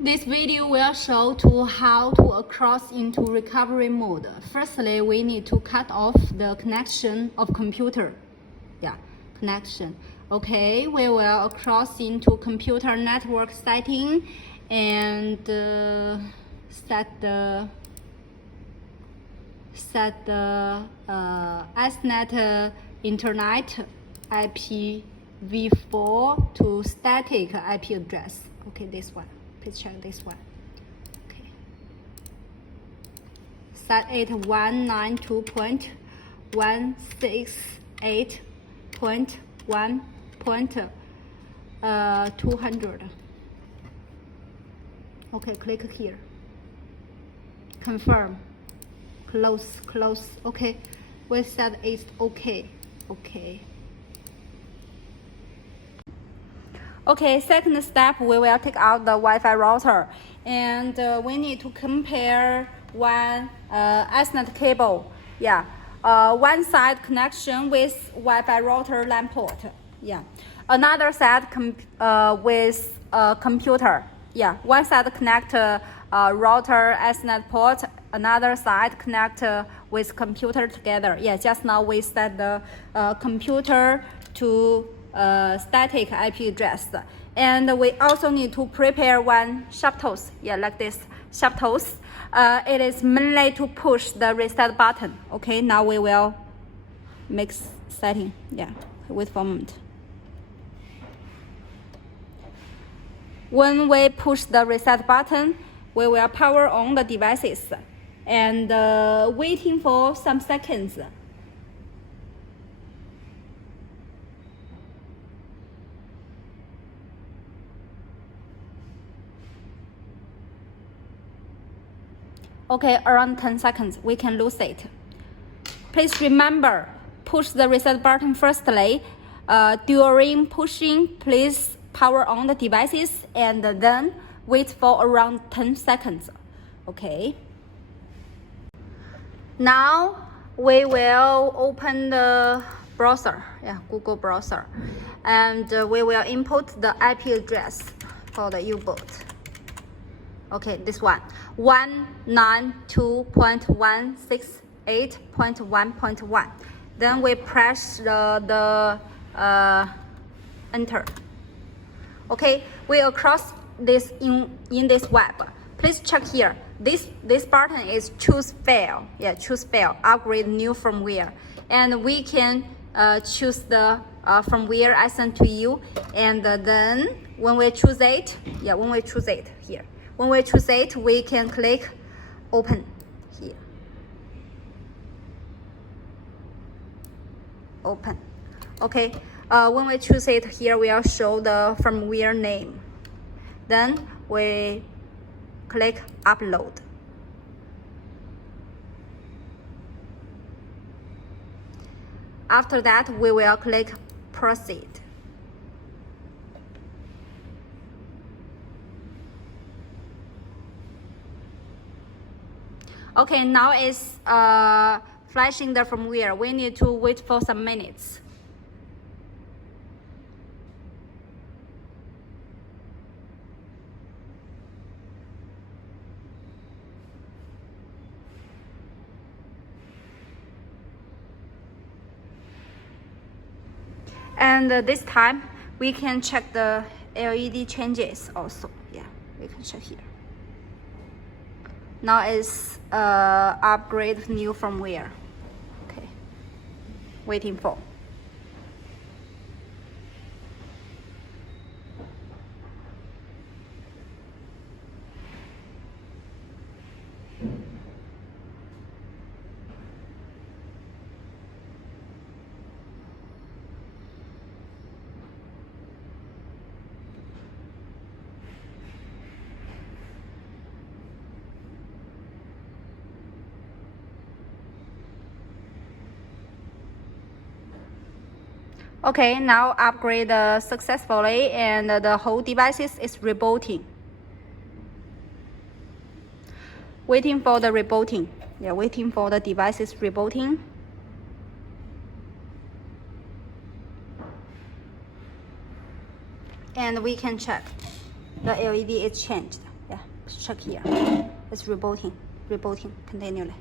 This video will show to how to cross into recovery mode. Firstly, we need to cut off the connection of computer. Connection. Okay, we will cross into computer network setting and set the SNet internet IPv4 to static IP address. Okay, this one. Please check this one. Okay. Set it 192.168.1.200. Okay, click here. Confirm. Close. Okay, we said it's okay. Okay, second step, we will take out the Wi-Fi router, and we need to compare one SNet cable. One side connection with Wi-Fi router LAN port. Another side with computer. One side connect router SNet port. Another side connect with computer together. Just now we set the computer to static IP address, and we also need to prepare one sharp-toes, like this sharp-toes. It is mainly to push the reset button. Okay, now we will make setting. Wait for a moment. When we push the reset button, we will power on the devices and waiting for some seconds. Okay, around 10 seconds, we can lose it. Please remember, push the reset button firstly. During pushing, please power on the devices and then wait for around 10 seconds. Okay. Now we will open the browser, Google browser, and we will input the IP address for the U-boot. Okay, this one, 192.168.1.1. Then we press the enter. Okay, we across this in this web. Please check here. This button is choose file. Choose file. Upgrade new firmware, and we can choose the firmware I sent to you. And then when we choose it, here. When we choose it, we can click open here. Open. Okay. When we choose it here, we'll show the firmware name. Then we click upload. After that, we will click proceed. Okay, now it's flashing the firmware. We need to wait for some minutes. And this time, we can check the LED changes also. We can check here. Now it's upgrade new firmware. Okay, waiting for. Okay, now upgrade successfully, and the whole device is rebooting. Waiting for the rebooting. Waiting for the devices rebooting. And we can check the LED is changed. check here. It's rebooting continually.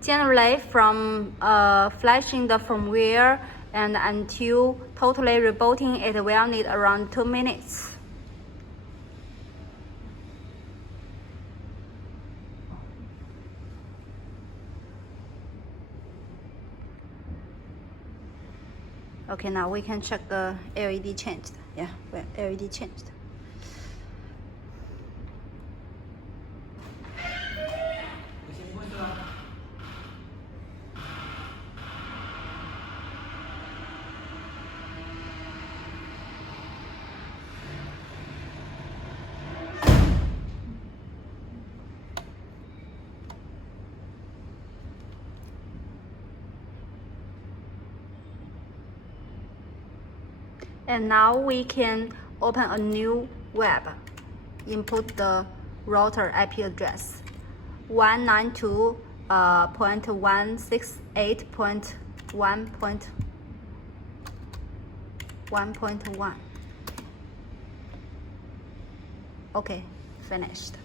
Generally, from flashing the firmware and until totally rebooting, it will need around 2 minutes. Okay, now we can check the LED changed. Yeah, well, LED changed. And now we can open a new web. Input the router IP address 192.168.1.1. Okay, finished.